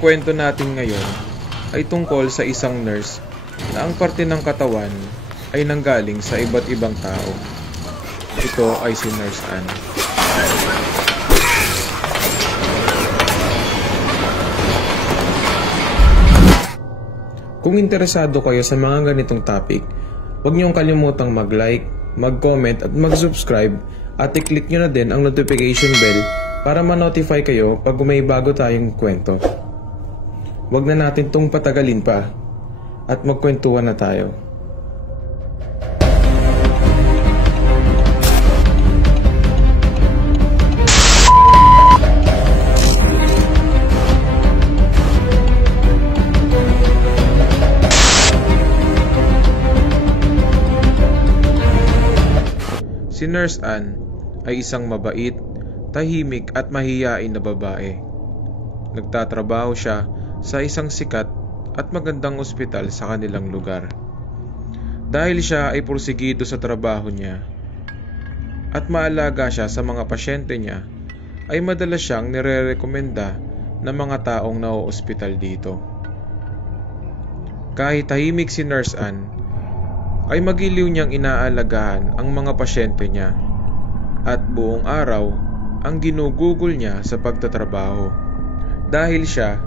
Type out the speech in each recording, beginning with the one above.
Ang kwento natin ngayon ay tungkol sa isang nurse na ang parte ng katawan ay nanggaling sa iba't ibang tao. Ito ay si Nurse Ann. Kung interesado kayo sa mga ganitong topic, huwag niyong kalimutang mag-like, mag-comment at mag-subscribe at i-click nyo na din ang notification bell para ma-notify kayo pag may bago tayong kwento. Huwag na natin tong patagalin pa at magkwentuhan na tayo. Si Nurse Ann ay isang mabait, tahimik at mahiyain na babae. Nagtatrabaho siya sa isang sikat at magandang ospital sa kanilang lugar. Dahil siya ay porsigido sa trabaho niya at maalaga siya sa mga pasyente niya, ay madalas siyang nire-rekomenda ng mga taong nauospital dito. Kahit tahimik si Nurse Ann, ay magiliw niyang inaalagaan ang mga pasyente niya at buong araw ang ginugugol niya sa pagtatrabaho dahil siya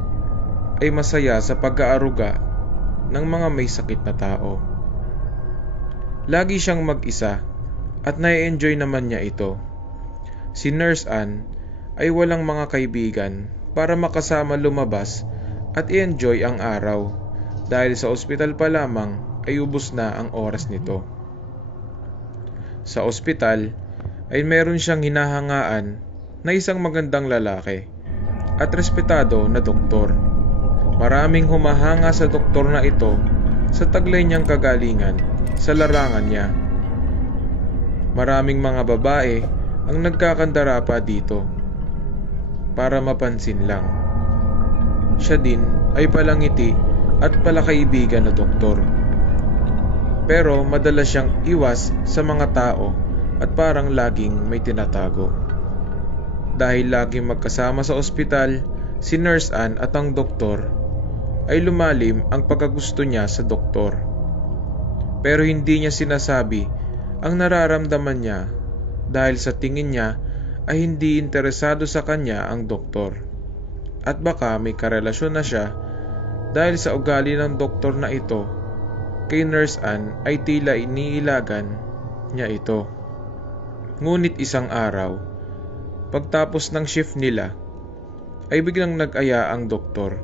ay masaya sa pag-aaruga ng mga may sakit na tao. Lagi siyang mag-isa at nai-enjoy naman niya ito. Si Nurse Ann ay walang mga kaibigan para makasama lumabas at i-enjoy ang araw dahil sa ospital pa lamang ay ubos na ang oras nito. Sa ospital ay meron siyang hinahangaan na isang magandang lalaki at respetado na doktor. Maraming humahanga sa doktor na ito sa taglay niyang kagalingan sa larangan niya. Maraming mga babae ang nagkakandara pa dito para mapansin lang. Siya din ay palangiti at palakaibigan na doktor. Pero madalas siyang iwas sa mga tao at parang laging may tinatago. Dahil laging magkasama sa ospital, si Nurse Ann at ang doktor, ay lumalim ang pagkagusto niya sa doktor. Pero hindi niya sinasabi ang nararamdaman niya dahil sa tingin niya ay hindi interesado sa kanya ang doktor. At baka may karelasyon na siya dahil sa ugali ng doktor na ito kay Nurse Ann ay tila iniilagan niya ito. Ngunit isang araw, pagtapos ng shift nila, ay biglang nag-aya ang doktor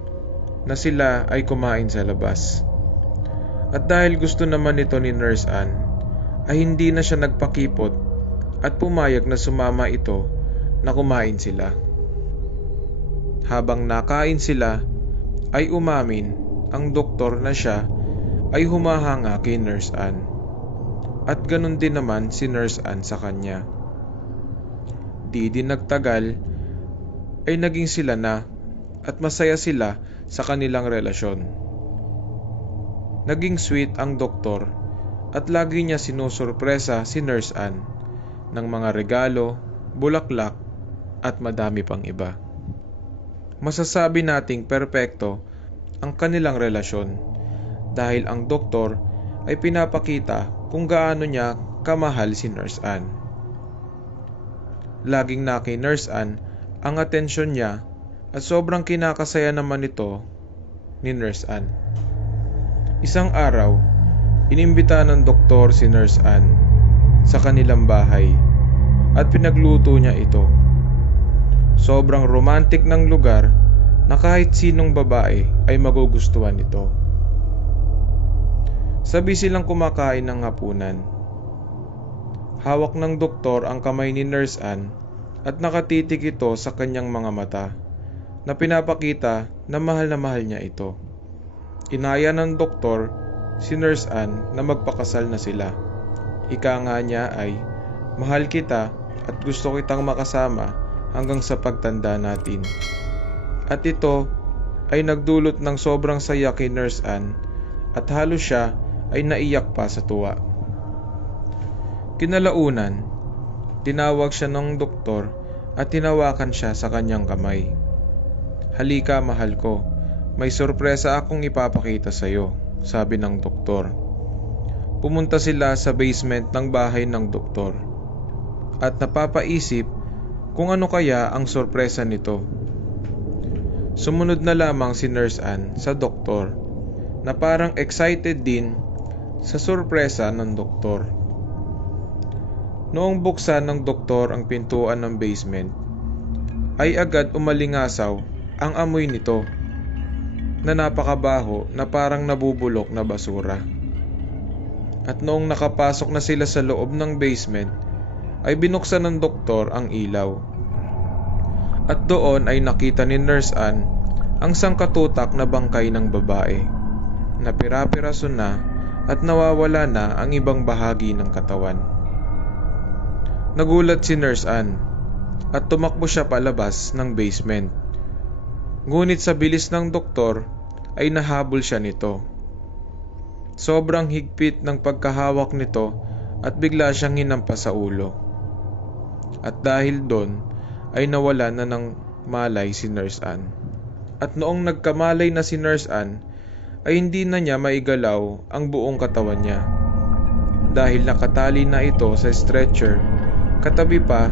na sila ay kumain sa labas. At dahil gusto naman nito ni Nurse Ann, ay hindi na siya nagpakipot at pumayag na sumama ito na kumain sila. Habang nakain sila, ay umamin ang doktor na siya ay humahanga kay Nurse Ann. At ganun din naman si Nurse Ann sa kanya. Di din nagtagal ay naging sila na at masaya sila sa kanilang relasyon. Naging sweet ang doktor at lagi niya sinusurpresa si Nurse Ann ng mga regalo, bulaklak at madami pang iba. Masasabi nating perpekto ang kanilang relasyon dahil ang doktor ay pinapakita kung gaano niya kamahal si Nurse Ann. Laging na kay Nurse Ann ang atensyon niya at sobrang kinakasaya naman ito ni Nurse Ann. Isang araw, inimbita ng doktor si Nurse Ann sa kanilang bahay at pinagluto niya ito. Sobrang romantic ng lugar na kahit sinong babae ay magugustuhan nito. Sabi silang kumakain ng hapunan. Hawak ng doktor ang kamay ni Nurse Ann at nakatitig ito sa kanyang mga mata na pinapakita na mahal niya ito. Inaya ng doktor si Nurse Ann na magpakasal na sila. Ika nga niya ay, mahal kita at gusto kitang makasama hanggang sa pagtanda natin. At ito ay nagdulot ng sobrang saya kay Nurse Ann at halos siya ay naiyak pa sa tuwa. Kinalaunan, tinawag siya ng doktor at tinawakan siya sa kanyang kamay. Halika mahal ko, May sorpresa akong ipapakita sa'yo, sabi ng doktor. Pumunta sila sa basement ng bahay ng doktor at napapaisip kung ano kaya ang sorpresa nito. Sumunod na lamang si Nurse Ann sa doktor na parang excited din sa sorpresa ng doktor. Noong buksan ng doktor ang pintuan ng basement, ay agad umalingasaw ang amoy nito na napakabaho na parang nabubulok na basura. At noong nakapasok na sila sa loob ng basement, ay binuksan ng doktor ang ilaw. At doon ay nakita ni Nurse Ann ang sangkatutak na bangkay ng babae na pira-piraso na at nawawala na ang ibang bahagi ng katawan. Nagulat si Nurse Ann at tumakbo siya palabas ng basement. Ngunit sa bilis ng doktor ay nahabol siya nito. Sobrang higpit ng pagkahawak nito at bigla siyang hinampas sa ulo. At dahil doon ay nawala na ng malay si Nurse Ann. At noong nagkamalay na si Nurse Ann ay hindi na niya maigalaw ang buong katawan niya dahil nakatali na ito sa stretcher katabi pa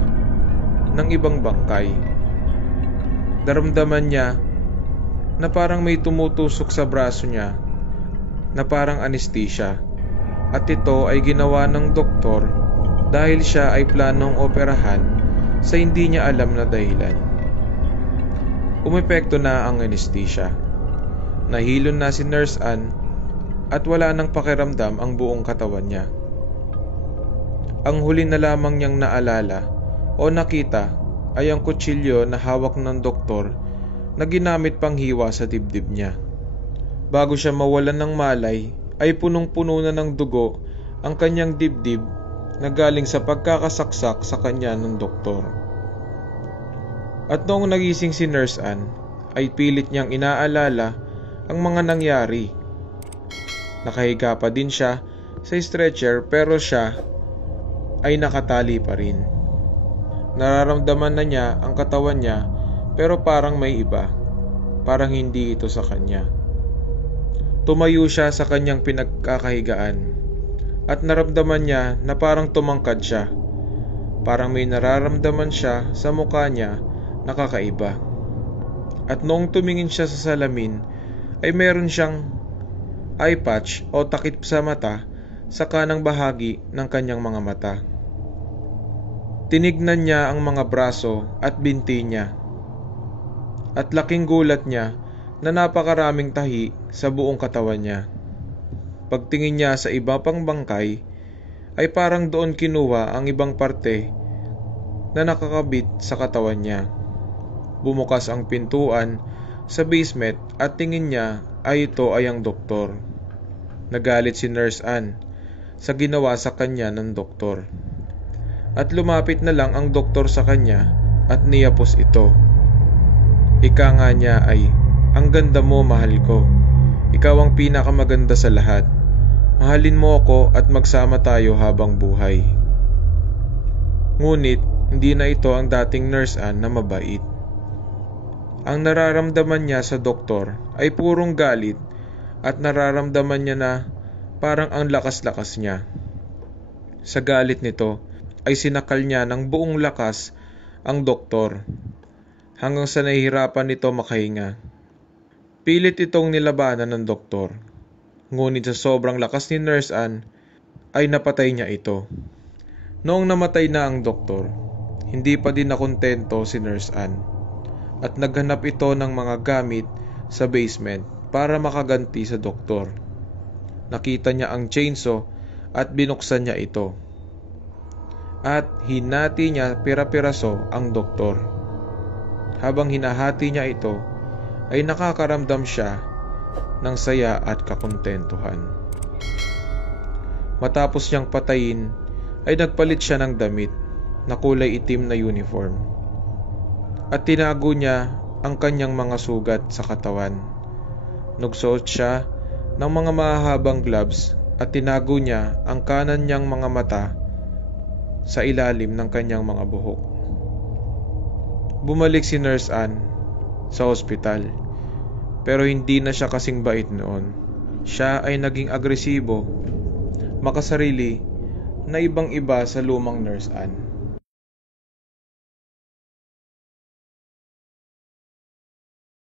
ng ibang bangkay. Daramdaman niya na parang may tumutusok sa braso niya na parang anesthesia, at ito ay ginawa ng doktor dahil siya ay planong operahan sa hindi niya alam na dahilan. Umepekto na ang anesthesia. Nahilon na si Nurse Ann at wala nang pakiramdam ang buong katawan niya. Ang huli na lamang niyang naalala o nakita ay ang kutsilyo na hawak ng doktor na ginamit pang hiwa sa dibdib niya. Bago siya mawalan ng malay ay punong-puno na ng dugo ang kanyang dibdib na galing sa pagkakasaksak sa kanya ng doktor. At noong nagising si Nurse Ann ay pilit niyang inaalala ang mga nangyari. Nakahiga pa din siya sa stretcher pero siya ay nakatali pa rin. Nararamdaman na niya ang katawan niya pero parang may iba. Parang hindi ito sa kanya. Tumayo siya sa kanyang pinagkakahigaan at naramdaman niya na parang tumangkad siya. Parang may nararamdaman siya sa mukha niya na kakaiba. At noong tumingin siya sa salamin ay meron siyang eye patch o takip sa mata sa kanang bahagi ng kanyang mga mata. Tinignan niya ang mga braso at binti niya. At laking gulat niya na napakaraming tahi sa buong katawan niya. Pagtingin niya sa iba pang bangkay ay parang doon kinuha ang ibang parte na nakakabit sa katawan niya. Bumukas ang pintuan sa basement at tingin niya ay ito ay ang doktor. Nagalit si Nurse Ann sa ginawa sa kanya ng doktor. At lumapit na lang ang doktor sa kanya at niyapos ito. Ika nga niya ay, "Ang ganda mo, mahal ko. Ikaw ang pinakamaganda sa lahat. Mahalin mo ako at magsama tayo habang buhay." Ngunit hindi na ito ang dating Nurse Ann na mabait. Ang nararamdaman niya sa doktor ay purong galit at nararamdaman niya na parang ang lakas-lakas niya. Sa galit nito ay sinakal niya ng buong lakas ang doktor hanggang sa nahihirapan nito makahinga. Pilit itong nilabanan ng doktor, ngunit sa sobrang lakas ni Nurse Ann ay napatay niya ito. Noong namatay na ang doktor, hindi pa din nakontento si Nurse Ann at naghanap ito ng mga gamit sa basement para makaganti sa doktor. Nakita niya ang chainsaw at binuksan niya ito. At hinati niya pira-piraso ang doktor. Habang hinahati niya ito, ay nakakaramdam siya ng saya at kakontentuhan. Matapos niyang patayin, ay nagpalit siya ng damit na kulay itim na uniform. At tinago niya ang kanyang mga sugat sa katawan. Nagsuot siya ng mga mahahabang gloves at tinago niya ang kanan niyang mga mata sa ilalim ng kanyang mga buhok. Bumalik si Nurse Ann sa ospital. Pero hindi na siya kasing bait noon. Siya ay naging agresibo, makasarili, na ibang iba sa lumang Nurse Ann.